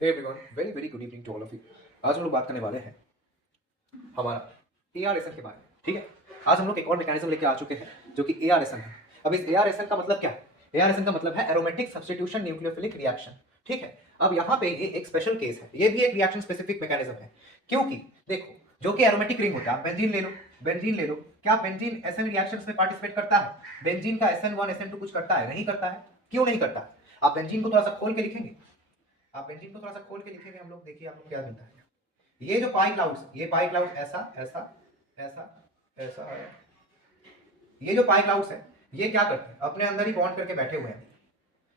Hey everyone, very very good evening to all of you. आज हम लोग बात करने वाले हैं हमारा एआरएसएन के बारे में। ठीक है, आज हम लोग एक और मैकेनिज्म लेके आ चुके हैं जो कि एआरएसएन है। अब इस एआरएसएन का मतलब क्या है? एआरएसएन का मतलब है एरोमेटिक सब्स्टिट्यूशन न्यूक्लियोफिलिक रिएक्शन। ठीक है, अब यहाँ पे ये एक स्पेशल केस है, ये भी एक रिएक्शन स्पेसिफिक मैकेनिज्म है। क्योंकि देखो, जो कि एरोमेटिक रिंग होता है, आप बेंजीन ले लो, बेंजीन ले लो, क्या बेंजीन एसएन रिएक्शंस में पार्टिसिपेट करता है? बेंजीन का SN1 SN2 कुछ करता है? नहीं करता है। क्यों नहीं करता है? आप बेंजीन को थोड़ा सा खोल के लिखेंगे, आप बेंजीन को थोड़ा सा खोल के लिखेंगे हम लोग, देखिए आप लोग क्या मिलता है। ये जो पाई क्लाउड्स, ये पाई क्लाउड ऐसा ऐसा ऐसा ऐसा है। ये जो पाई क्लाउड्स है, ये क्या करते हैं? अपने अंदर ही बॉन्ड करके बैठे हुए हैं।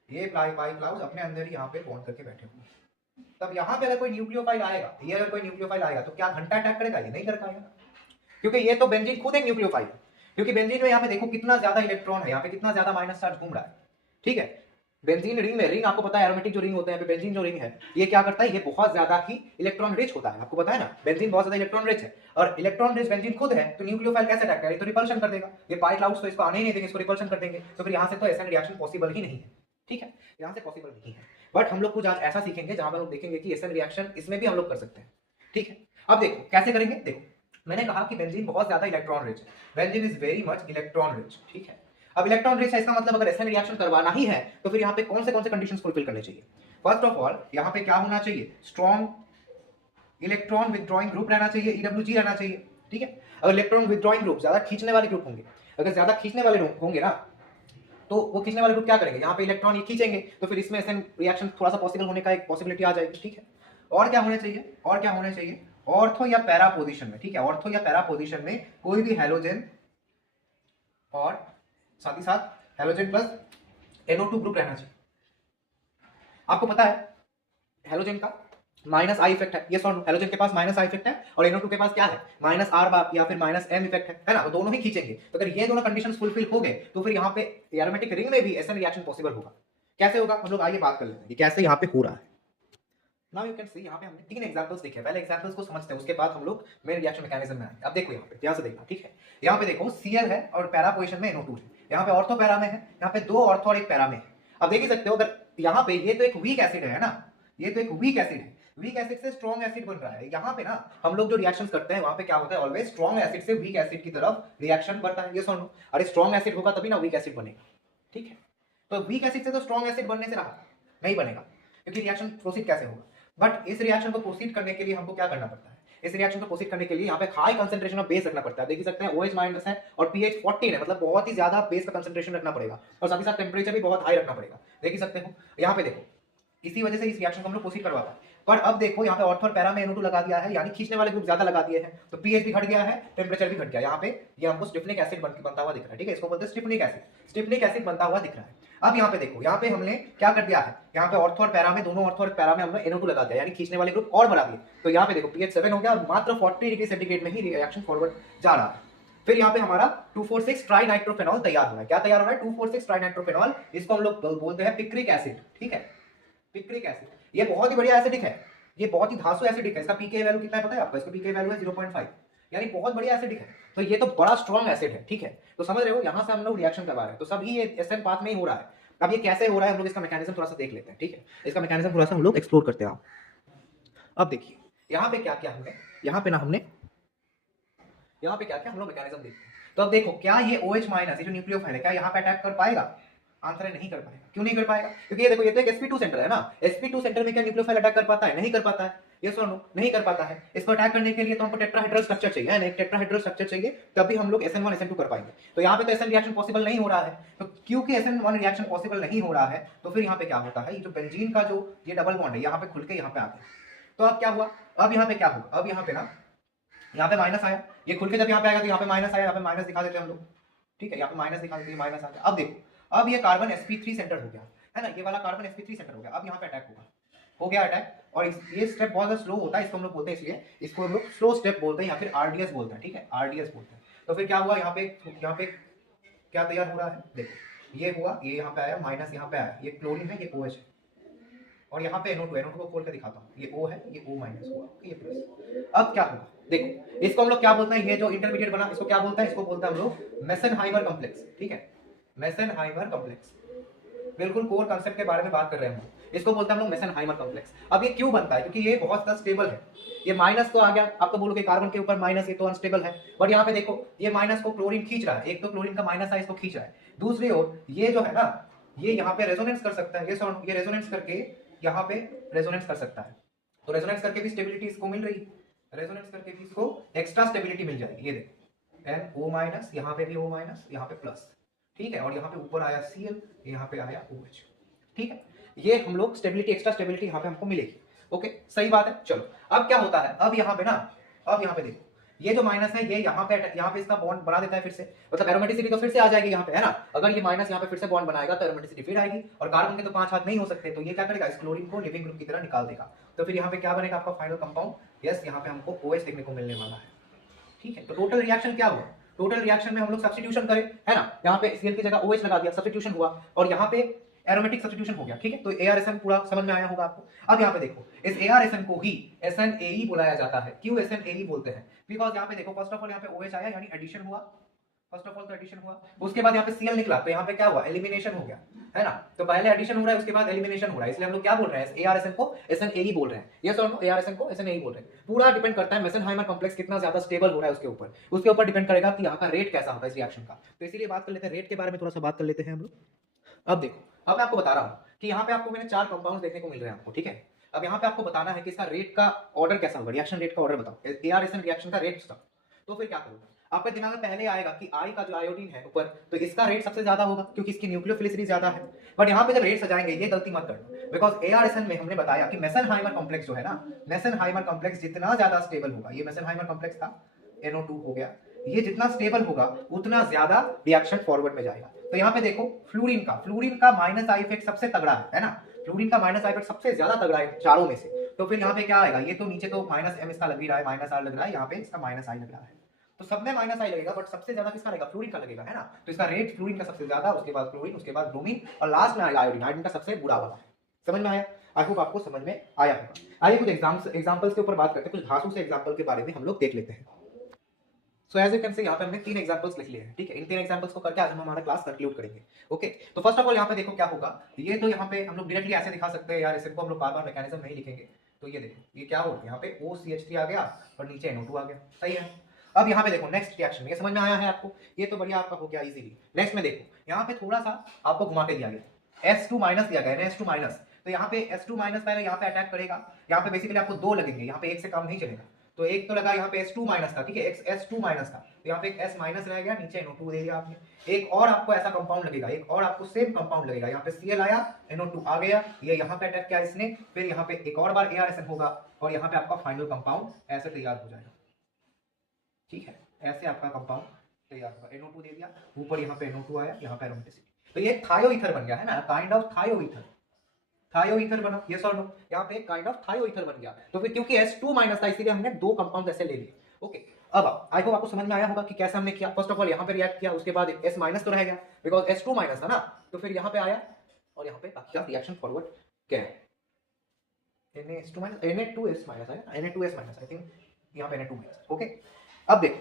ये पाई क्लाउड्स अपने अंदर ही यहाँ पे बॉन्ड करके बैठे हुए हैं। तब यहाँ पे अगर कोई न्यूक्लियोफाइल आएगा, ये अगर कोई न्यूक्लियोफाइल आएगा तो क्या घंटा अटैक करेगा? ये नहीं कर पाएगा, क्योंकि ये तो बेंजीन खुद एक न्यूक्लियोफाइल है। क्योंकि बेंजीन में यहाँ पे देखो कितना ज्यादा इलेक्ट्रॉन है, यहाँ पे कितना ज्यादा माइनस चार्ज घूम रहा है। ठीक है, बेंजीन रिंग में, रिंग आपको पता है एरोमेटिक जो रिंग होते हैं, बेंजीन जो रिंग है ये क्या करता है? ये बहुत ज्यादा ही इलेक्ट्रॉन रिच होता है। आपको पता है ना, बेंजीन बहुत ज्यादा इलेक्ट्रॉन रिच है, और इलेक्ट्रॉन रिच बेंजीन खुद है, तो न्यूक्लियोफाइल कैसे अटैक करेगा? तो रिपल्शन कर देगा। ये पाई क्लाउड्स तो इसको आने ही नहीं देंगे, इसको रिपल्शन कर देंगे, तो फिर यहाँ से तो एसएन रिएक्शन पॉसिबल ही नहीं है। ठीक है, यहाँ से पॉसिबल नहीं है। बट हम लोग कुछ आज ऐसा सीखेंगे जहां पर हम देखेंगे कि एसएन रिएक्शन इसमें भी हम लोग कर सकते हैं। ठीक है, अब देखो कैसे करेंगे। देखो, मैंने कहा कि बेंजीन बहुत ज्यादा इलेक्ट्रॉन रिच है, benzene is very much electron rich. ठीक है, अब इलेक्ट्रॉन रिच है, इसका मतलब अगर एसएन रिएक्शन करवाना ही है तो फिर यहाँ पे कौन से कंडीशंस फुलफिल करने चाहिए? फर्स्ट ऑफ ऑल यहाँ पे क्या होना चाहिए? स्ट्रॉन्ग इलेक्ट्रॉन विथड्रॉइंग ग्रुप रहना चाहिए, EWG रहना चाहिए। ठीक है, अगर इलेक्ट्रॉन विथड्रॉइंग ग्रुप, ज्यादा खींचने वाले ग्रुप होंगे, अगर ज्यादा खींचने वाले होंगे ना, तो वो खींचने वाले ग्रुप क्या करेंगे? यहाँ पे इलेक्ट्रॉन ये खींचेंगे, तो फिर इसमें एसएन रिएक्शन थोड़ा सा पॉसिबल होने का एक पॉसिबिलिटी आ जाएगी। ठीक है, और क्या होने चाहिए? और क्या होने चाहिए? ऑर्थो या पैरा पोजीशन में। ठीक है, ऑर्थो या पैरा पोजीशन में कोई भी हैलोजन और साथ ही साथ हैलोजन प्लस NO2 ग्रुप रहना चाहिए। आपको पता है हैलोजन का माइनस आई इफेक्ट है, ये सॉरी, हैलोजन के पास माइनस आई इफेक्ट है और NO2 के पास क्या है? माइनस आर बार या फिर माइनस एम इफेक्ट है ना, तो दोनों ही खींचेंगे। तो अगर ये दोनों कंडीशंस फुलफिल हो गए तो फिर यहाँ पे एरोमेटिक रिंग में भी एसएन रिएक्शन पॉसिबल होगा। कैसे होगा? हम लोग आइए बात कर लेते हैं कैसे यहाँ पे हो रहा है। नाउ यू कैन सी, यहाँ पे हमने 3 एग्जांपल्स देखे। पहले एग्जांपल्स को समझते हैं, उसके बाद हम लोग मेन रिएक्शन मैकेनिज्म में आएंगे। अब देखो यहाँ पे ध्यान से देखना। ठीक है, यहाँ पे देखो Cl है और पैरा पोजीशन में NO2 है, यहाँ पे ऑर्थो पैरा में है, यहाँ पे 2 ऑर्थो और 1 पैरा में है। अब देख ही सकते हो, अगर यहाँ पे ये तो एक वीक एसिड है ना, ये तो एक वीक एसिड है, वीक एसिड से स्ट्रॉन्ग एसिड बन रहा है। यहाँ पे ना हम लोग जो रिएक्शंस करते हैं वहां पे क्या होता है? ऑलवेज स्ट्रॉन्ग एसिड से वीक एसिड की तरफ रिएक्शन बढ़ता है। ये सुनो, अरे स्ट्रॉन्ग एसिड होगा तभी ना वीक एसिड बनेगा। ठीक है, तो वीक एसिड से तो स्ट्रॉन्ग एसिड बनने से रहा नहीं बनेगा, क्योंकि रिएक्शन प्रोसीड कैसे होगा? बट इस रिएक्शन को प्रोसीड करने के लिए हमको क्या करना पड़ता है? इस रिएक्शन को प्रोसीड करने के लिए यहाँ पे हाई कंसंट्रेशन ऑफ बेस रखना पड़ता है। देख सकते हैं OH माइनस है और pH 14 है, मतलब बहुत ही ज्यादा बेस का कंसंट्रेशन रखना पड़ेगा, और साथ ही साथ टेम्परेचर भी बहुत हाई रखना पड़ेगा। देख ही सकते हो यहाँ पे, देखो इसी वजह से इस रिएक्शन को हम लोग प्रोसीड करवाता है। पर अब देखो यहाँ पे ऑर्थो और पैरा में NO2 लगा दिया है, यानी खींचने वाले ग्रुप ज्यादा लगा दिए हैं, तो pH भी घट गया है, टेम्परेचर भी घट गया। यहाँ पे ये हमको स्टिफनिक एसिड बनता हुआ दिख रहा है। ठीक है, इसको बोलते हैं स्टिफनिक एसिड, स्टिफनिक एसिड बनता हुआ दिख रहा है। अब यहाँ पे देखो, यहाँ पे हमने क्या कर दिया है? यहाँ पे ऑर्थो और पैरा में, दोनों ऑर्थो और पैरा में हमने NO2 लगा दिया, यानी खींचने वाले ग्रुप और बढ़ा दिए। तो यहाँ पे देखो pH 7 हो गया और मात्र 40 डिग्री सेंटीग्रेड में ही रिएक्शन फॉरवर्ड जा रहा है। फिर यहाँ पे हमारा 2,4,6 ट्राइनाइट्रोफेनॉल तैयार हो रहा है। क्या तैयार हो रहा है? 2,4,6 ट्राइनाइट्रोफेनॉल, इसको हम लोग बोलते हैं पिक्रिक एसिड। ठीक है, पिक्रिक एसिड ये बहुत ही बढ़िया एसिडिक है, ये बहुत ही धांसू एसिडिक है। इसका पीके वैल्यू कितना है पता है आपको? इसका पीके वैल्यू है 0.5, यानी बहुत बढ़िया एसिडिक है। तो ये तो बड़ा स्ट्रॉन्ग एसिड है। ठीक है, तो समझ रहे हो, यहाँ से हम लोग रिएक्शन करवा रहे हैं, तो सभी ये एसएन पाथ में ही हो रहा है। अब ये कैसे हो रहा है हम लोग इसका मैकेनिज्म थोड़ा सा देख लेते हैं। ठीक है, इसका मैकेनिज्म थोड़ा सा हम लोग एक्सप्लोर करते हैं। अब देखिए यहाँ पे क्या क्या हमने, यहाँ पे ना हमने यहाँ पे क्या क्या हम लोग मैकेनिज्म देखते हैं। तो अब देखो, क्या ये OH माइनस, ये जो न्यूक्लियोफाइल है, क्या यहाँ पे अटैक कर पाएगा? आंसर है नहीं कर पाएगा। क्यों नहीं कर पाएगा? क्योंकि ये देखो, ये तो एक sp2 सेंटर है ना, sp2 सेंटर में क्या न्यूक्लियोफाइल अटैक कर पाता है? नहीं कर पाता है। ये सुनो, नहीं कर पाता है। इसको अटैक करने के लिए तो हमको टेट्राहेड्रल स्ट्रक्चर चाहिए, है ना, एक टेट्राहेड्रल स्ट्रक्चर चाहिए, तभी हम लोग SN1 SN2 कर पाएंगे। तो यहाँ पे तो SN रिएक्शन पॉसिबल नहीं हो रहा है, तो क्योंकि SN1 रिएक्शन पॉसिबल नहीं हो रहा है, तो फिर यहाँ पे क्या होता है? ये जो बेंजीन का जो ये डबल बॉन्ड है, यहाँ पे खुल के यहाँ पे आ गया। तो अब क्या हुआ? अब यहाँ पे क्या होगा? अब यहाँ पे ना, यहाँ पे माइनस आया, ये खुल के जब यहाँ पे आएगा तो यहाँ पे माइनस आया, यहाँ पे माइनस दिखा देते हैं हम लोग। ठीक है, यहाँ पे माइनस दिखा देते हैं, माइनस आ गया। अब देखो, अब ये कार्बन sp3 सेंटर हो गया, है ना, ये वाला कार्बन sp3 सेंटर हो गया। अब यहाँ पे अटैक होगा, हो गया अटैक, और ये स्टेप बहुत ज्यादा स्लो होता है, इसको हम लोग बोलते हैं, इसलिए इसको हम लोग स्लो स्टेप बोलते हैं या फिर RDS बोलते हैं। ठीक है, RDS बोलते हैं। तो फिर क्या हुआ? यहाँ पे क्या तैयार हो रहा है? देखो, ये हुआ, ये यहाँ पे आया माइनस, यहाँ पे आया, ये क्लोरीन है, ये OH है, और यहाँ पे NO2 को खोल के दिखाता हूँ, ये O है, ये O माइनस हुआ, ये प्लस। अब क्या होगा? देखो, इसको हम लोग क्या बोलते हैं? ये जो इंटरमीडिएट बना, इसको क्या बोलते हैं? इसको बोलते हैं हम लोग मेसेनहाइमर कॉम्प्लेक्स। ठीक है, मेसेनहाइमर कॉम्प्लेक्स, बिल्कुल कोर कांसेप्ट के बारे में बात कर रहे हैं हम। इसको बोलते हैं हम लोग मेसेनहाइमर कॉम्प्लेक्स। अब ये क्यों बनता है? क्योंकि ये बहुत ज्यादा स्टेबल है। ये माइनस तो आ गया, आप तो बोलोगे कार्बन के ऊपर माइनस, ये तो अनस्टेबल है, बट यहाँ पे देखो ये माइनस को क्लोरीन खींच रहा है, एक तो क्लोरीन का माइनस है इसको खींच रहा है, दूसरी ओर ये जो है ना ये यहाँ पे रेजोनेंस कर सकता है, ये रेजोनेंस करके यहाँ पे रेजोनेंस कर सकता है, तो रेजोनेंस करके भी स्टेबिलिटी इसको मिल रही है, रेजोनेंस करके भी इसको एक्स्ट्रा स्टेबिलिटी मिल जाएगी। ये देखो NO माइनस, यहाँ पे भी O माइनस, यहाँ पे प्लस, ठीक है, और यहाँ पे ऊपर आया Cl, यहाँ पे आया OH, ठीक है, ये हम लोग स्टेबिलिटी, एक्स्ट्रा स्टेबिलिटी यहाँ पे हमको मिलेगी। ओके, सही बात है। चलो अब क्या होता है, अब यहाँ पे ना, अब यहाँ पे देखो ये जो माइनस है ये यहाँ पे इसका बॉन्ड बना देता है फिर से, मतलब एरोमेटिसिटी तो फिर से आ जाएगी यहाँ पे, है ना। अगर ये माइनस यहाँ पे फिर से बॉन्ड बनाएगा तो एरोमेटिसिटी फिर आएगी, और कार्बन के तो 5 हाथ नहीं हो सकते, तो ये क्या करेगा, इस क्लोरीन को लिविंग ग्रुप की तरह निकाल देगा। तो फिर यहाँ पे क्या बनेगा आपका फाइनल कंपाउंड, यस यहाँ पे हमको OH देखने को मिलने वाला है, ठीक है। तो टोटल रिएक्शन क्या हुआ, टोटल रिएक्शन में हम लोग सब्स्टिट्यूशन करें, है ना, यहाँ पे Cl की जगह OH लगा दिया, सब्स्टिट्यूशन हुआ, और यहाँ पे एरोमेटिक सब्स्टिट्यूशन हो गया, ठीक है। तो ARSN पूरा समझ में आया होगा आपको। अब यहाँ पे देखो इस ARSN को ही SNAE बुलाया जाता है। क्यों SNAE बोलते हैं? बिकॉज यहाँ पे देखो फर्स्ट ऑफ ऑल यहाँ पे OH आया यानी एडिशन हुआ, फर्स्ट ऑफ ऑल तो एडिशन हुआ, उसके बाद यहाँ पे Cl निकला तो यहाँ पे क्या हुआ, एलिमिनेशन हो गया, है ना। तो पहले एडिशन हो रहा है उसके बाद एलिमिनेशन हो रहा है, इसलिए हम लोग क्या बोल रहे हैं, ARSN को SNAE बोल रहे हैं, यस और नो, ARSN को SNAE बोल रहे हैं। पूरा डिपेंड करता है मेसेनहाइमर कॉम्प्लेक्स कितना ज्यादा स्टेबल हो रहा है उसके ऊपर डिपेंड करेगा कि यहाँ का रेट कैसा होगा इस रिएक्शन का। तो इसीलिए बात कर लेते हैं रेट के बारे में, थोड़ा सा बात कर लेते हैं हम लोग। अब देखो, अब मैं आपको बता रहा हूँ कि यहाँ पे आपको मैंने 4 कंपाउंड देखने को मिल रहे हैं आपको, ठीक है। अब यहाँ पे आपको बताना है कि इसका रेट का ऑर्डर कैसा होगा, रिएक्शन रेट का ऑर्डर बताओ, ARSN रिएक्शन का रेट बताओ। तो फिर क्या करोगे, आपके दिमाग में पहले आएगा कि I का जो आयोडीन है ऊपर, तो इसका रेट सबसे ज्यादा होगा क्योंकि इसकी न्यूक्लियोफिलिसिटी ज्यादा है। बट यहाँ पे जब रेट सजाएंगे ये गलती मत करना, बिकॉज ARSN में हमने बताया कि मेसेनहाइमर कॉम्प्लेक्स जो है ना, मेसेनहाइमर कॉम्प्लेक्स जितना ज्यादा स्टेबल होगा, ये मेसेनहाइमर कॉम्प्लेक्स था, NO2 हो गया, ये जितना स्टेबल होगा उतना ज्यादा रिएक्शन फॉरवर्ड में जाएगा। तो यहाँ पे देखो फ्लोरीन का माइनस आई इफेक्ट सबसे तगड़ा है ना, फ्लोरीन का माइनस आई इफेक्ट सबसे ज्यादा तगड़ा है चारों में से। तो फिर यहाँ पे क्या आएगा, ये तो नीचे तो माइनस M इसका लग ही रहा है, माइनस R लग रहा है, यहाँ पे इसका माइनस I लग रहा है, तो सब में माइनस आई लगेगा, बट सबसे ज्यादा किसका लगेगा, फ्लोरीन का लगेगा, है ना। तो इसका रेट फ्लोरीन का सबसे ज्यादा, उसके बाद क्लोरीन, उसके बाद ब्रोमीन, और लास्ट में आएगा आयोडीन। आयोडीन का सबसे बुरा वाला है। समझ में आया? आई होप आपको समझ में आया होगा। आइए कुछ एग्जांपल्स के ऊपर बात करते हैं, कुछ घासों से एग्जांपल के बारे में हम लोग देख लेते हैं। So as you can see यहाँ पे हमने 3 एग्जांपल्स लिख लिए हैं, ठीक है। इन 3 एग्जांपल्स को करके आज हम हमारा क्लास कंक्लूड करेंगे। ओके, तो फर्स्ट ऑफ ऑल यहाँ पे देखो क्या होगा, ये तो यहाँ पे हम लोग डायरेक्टली ऐसे दिखा सकते हैं यार, इसको हम लोग बार बार मैकेनिज्म नहीं लिखेंगे। तो ये देखो ये क्या होगा, यहाँ पे OCH3 आ गया और नीचे NO2 आ गया, सही है। अब यहाँ पे देखो नेक्स्ट रिएक्शन, ये समझ में आया है आपको, ये तो बढ़िया आपका हो गया इजीली। नेक्स्ट में देखो यहाँ पे थोड़ा सा आपको घुमा के दिया गया, S2 माइनस दिया गया, NH2 माइनस, तो यहाँ पे S2 माइनस पहले यहाँ पे अटैक करेगा, यहाँ पे बेसिकली आपको 2 लगेंगे, यहाँ पे एक से काम नहीं चलेगा, तो एक तो लगा यहाँ पे S2 माइनस था, ठीक है, S2 माइनस था, तो यहाँ पे एक S माइनस रह गया, नीचे NO2 दे दिया आपने। एक और आपको ऐसा कंपाउंड लगेगा, एक और आपको सेम कंपाउंड लगेगा, यहाँ पे Cl आया, NO2 आ गया, ये यहाँ पे अटैक किया इसने, फिर यहाँ पे एक और बार ARSN होगा, और यहाँ पे आपका फाइनल कंपाउंड ऐसे तैयार हो जाएगा, ठीक है, ऐसे आपका कंपाउंड तैयार होगा। NO2 दे दिया, ऊपर यहाँ पे NO2 आया, यहाँ पे एरोमेटिसिटी, तो ये थायोईथर बन गया, है ना, काइंड ऑफ थायोईथर बना, यस और नो, यहाँ पे काइंड ऑफ थायोईथर बन गया। तो फिर क्योंकि S2 माइनस था इसीलिए हमने 2 कंपाउंड ऐसे ले लिए। ओके, अब आई होप आपको समझ में आया होगा कि कैसे हमने किया। फर्स्ट ऑफ ऑल यहाँ पे रिएक्ट किया, उसके बाद S माइनस तो रह गया बिकॉज S2 माइनस था ना, तो फिर यहाँ पे आया और यहाँ पे बाकी का रिएक्शन फॉरवर्ड क्या है, Na2 माइनस Na2S माइनस है, Na2S माइनस, आई थिंक यहाँ पे Na2 माइनस। ओके, अब देखो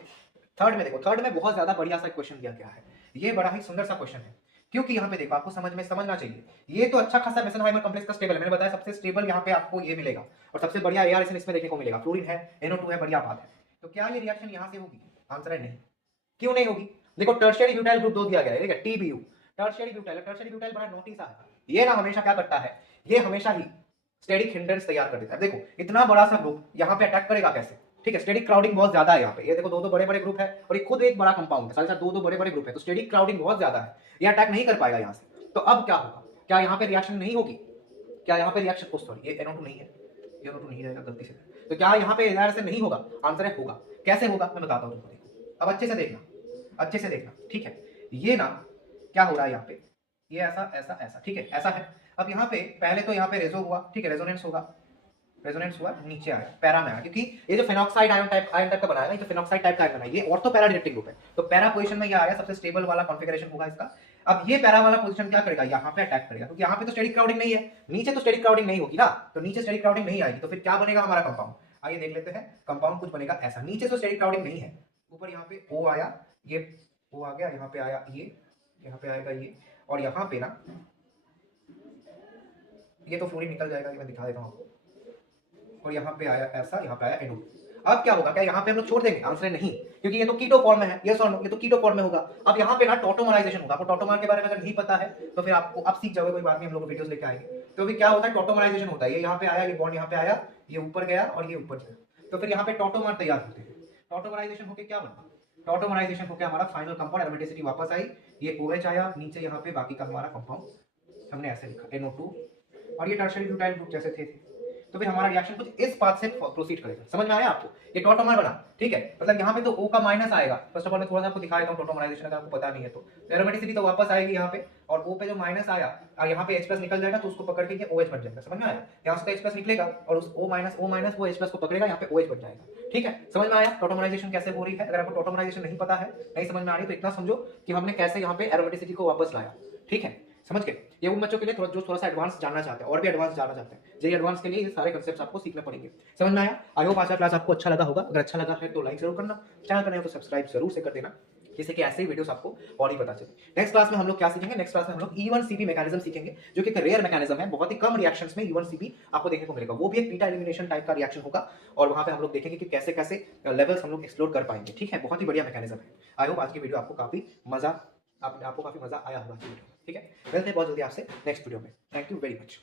थर्ड में, देखो थर्ड में बहुत ज्यादा बढ़िया सा क्वेश्चन दिया गया है, ये बड़ा ही सुंदर सा क्वेश्चन है, क्योंकि यहाँ पे देखो आपको समझना चाहिए, ये तो अच्छा खासा मेसेनहाइमर कॉम्प्लेक्स का स्टेबल है, मैंने बताया सबसे स्टेबल यहाँ पे आपको ये मिलेगा, और सबसे बढ़िया ARSN इसमें देखने को मिलेगा, फ्लोरीन है, NO2 है, बढ़िया बात है। तो क्या ये रिएक्शन यहाँ से होगी? आंसर है नहीं। क्यों नहीं होगी? देखो टर्शियरी ब्यूटाइल ग्रुप 2 दिया गया है, ठीक है, TBU, टर्शियरी ब्यूटाइल बड़ा नोटिस है, ये ना हमेशा क्या करता है, ये हमेशा ही स्टेरिक हिंड्रेंस तैयार कर देता है। देखो इतना बड़ा सा ग्रुप यहाँ पे अटैक करेगा कैसे, ठीक है, स्टेरिक क्राउडिंग बहुत ज्यादा है यहाँ पे, ये देखो 2 बड़े बड़े ग्रुप है और ये खुद एक बड़ा कंपाउंड है, साथ साथ 2 बड़े बड़े ग्रुप है, तो स्टेरिक क्राउडिंग बहुत ज्यादा है, ये अटैक नहीं कर पाएगा यहाँ से। तो अब क्या होगा, क्या यहाँ पे रिएक्शन नहीं होगी? क्या यहाँ पे रिएक्शन, सॉरी ये NO2 नहीं है, ये NO2 नहीं रहेगा गलती से, तो क्या यहाँ पे ARSN नहीं होगा? आंसर है होगा। कैसे होगा मैं बताता हूँ तुमको, देखो अब अच्छे से देखना, ठीक है। ये ना क्या हो रहा है यहाँ पे, ये ऐसा ऐसा ऐसा, ठीक है, ऐसा है। अब यहाँ पे पहले तो यहाँ पे रेजो हुआ, ठीक है, रेजोनेंस हुआ, नीचे आया, पैरा में आया, क्योंकि ये जो फेनॉक्साइड आयन टाइप का बनाया, ये जो फेनॉक्साइड टाइप का आयन बनाया, ये ऑर्थो पैरा डायरेक्टिंग ग्रुप है, तो पैरा पोजीशन में ये आया, सबसे स्टेबल वाला कॉन्फिगरेशन होगा इसका। अब ये पैरा वाला पोजीशन क्या करेगा, यहाँ पे अटैक करेगा, क्योंकि यहाँ पे तो स्टेरिक क्राउडिंग नहीं है, नीचे तो स्टेरिक क्राउडिंग नहीं होगी ना, तो नीचे स्टेरिक क्राउडिंग नहीं आएगी, तो फिर क्या बनेगा हमारा कंपाउंड? आइए देख लेते हैं, कंपाउंड कुछ बनेगा ऐसा, नीचे तो स्टेरिक क्राउडिंग नहीं है, ऊपर यहाँ पे O आया, ये O आ गया, यहाँ पे आया ये, यहाँ पे आएगा ये, और यहाँ पे ना ये तो फ्लोरीन निकल जाएगा, ये मैं दिखा देता हूँ आपको। और यहाँ पे आया ऐसा, यहाँ पे आया NO2। अब क्या होगा, क्या यहाँ पे हम लोग छोड़ देंगे? आंसर है नहीं, क्योंकि ये तो कीटो फॉर्म में है, ये सॉल्व ये तो कीटो फॉर्म में होगा। अब यहाँ पे ना टॉटोमराइजेशन होगा। आपको टॉटोमर के बारे में अगर नहीं पता है तो फिर आपको अब सीख जाओगे, कोई बात नहीं, हम लोग वीडियोस लेके आएंगे। तो अभी क्या होता है, टॉटोमराइजेशन होता है। ये यहाँ पे आया, ये बॉन्ड यहाँ पे आया, ये ऊपर गया और ये ऊपर गया, तो फिर यहाँ पे टॉटोमर तैयार होते हैं। टॉटोमराइजेशन होके क्या बना, टॉटोमराइजेशन होके हमारा फाइनल कंपाउंड एरोमेटिसिटी वापस आई, ये OH आया नीचे, यहाँ पे बाकी का हमारा कंपाउंड हमने ऐसे लिखा NO2, और ये टर्शियरी ब्यूटाइल ग्रुप जैसे थे। तो फिर हमारा रिएक्शन कुछ इस बात से प्रोसीड करेगा। समझ में आया आपको? ये टॉटोमर बना, ठीक है, मतलब यहाँ पे तो O का माइनस आएगा। फर्स्ट ऑफ ऑल मैं थोड़ा सा आपको दिखा देता हूँ टॉटोमराइजेशन, अगर आपको पता नहीं है तो एरोमेटिसिटी तो वापस आएगी यहाँ पे, और O पे जो माइनस आया और यहाँ पे H+ निकल जाएगा, तो उसको पकड़ के ये OH बन जाएगा। समझ में आया? यहाँ से H+ निकलेगा और उस O माइनस वो H+ को पकड़ेगा, यहाँ पे OH बन जाएगा। ठीक है, समझ में आया टॉटोमराइजेशन कैसे हो रही है? अगर आपको टॉटोमराइजेशन नहीं पता है, नहीं समझ में आ रही, तो इतना समझो कि हमने कैसे यहाँ पे एरोमेटिसिटी को वापस लाया। ठीक है, समझ गए? ये उन बच्चों के लिए थोड़ा सा एडवांस जानना चाहते हैं, और भी एडवांस जानना चाहते हैं, जेईई एडवांस के लिए ये सारे कांसेप्ट्स आपको सीखने पड़ेंगे। समझ में आया? आई होप आज का क्लास आपको अच्छा लगा होगा। अगर अच्छा लगा है तो लाइक जरूर करना, चैनल पर नए हो तो सब्सक्राइब जरूर से कर देना, जिससे कि ऐसे ही वीडियोस आपको और ही पता चले। नेक्स्ट क्लास में हम लोग क्या सीखेंगे? नेक्स्ट क्लास में हम लोग E1CP मैकेनिज्म सीखेंगे, जो कि एक रेयर मैकेनिज्म है। बहुत ही कम रिएक्शंस में E1CP आपको देखने को मिलेगा, वो भी एक बीटा एलिमिनेशन टाइप का रिएक्शन होगा, और वहां पे हम लोग देखेंगे कि कैसे कैसे लेवल्स हम लोग एक्सप्लोर कर पाएंगे। ठीक है, बहुत ही बढ़िया मैकेनिज्म है। आई होप आज की वीडियो आपको काफी मजा आया होगा। ठीक है, मिलते हैं बहुत जल्दी आपसे नेक्स्ट वीडियो में। Thank you very much.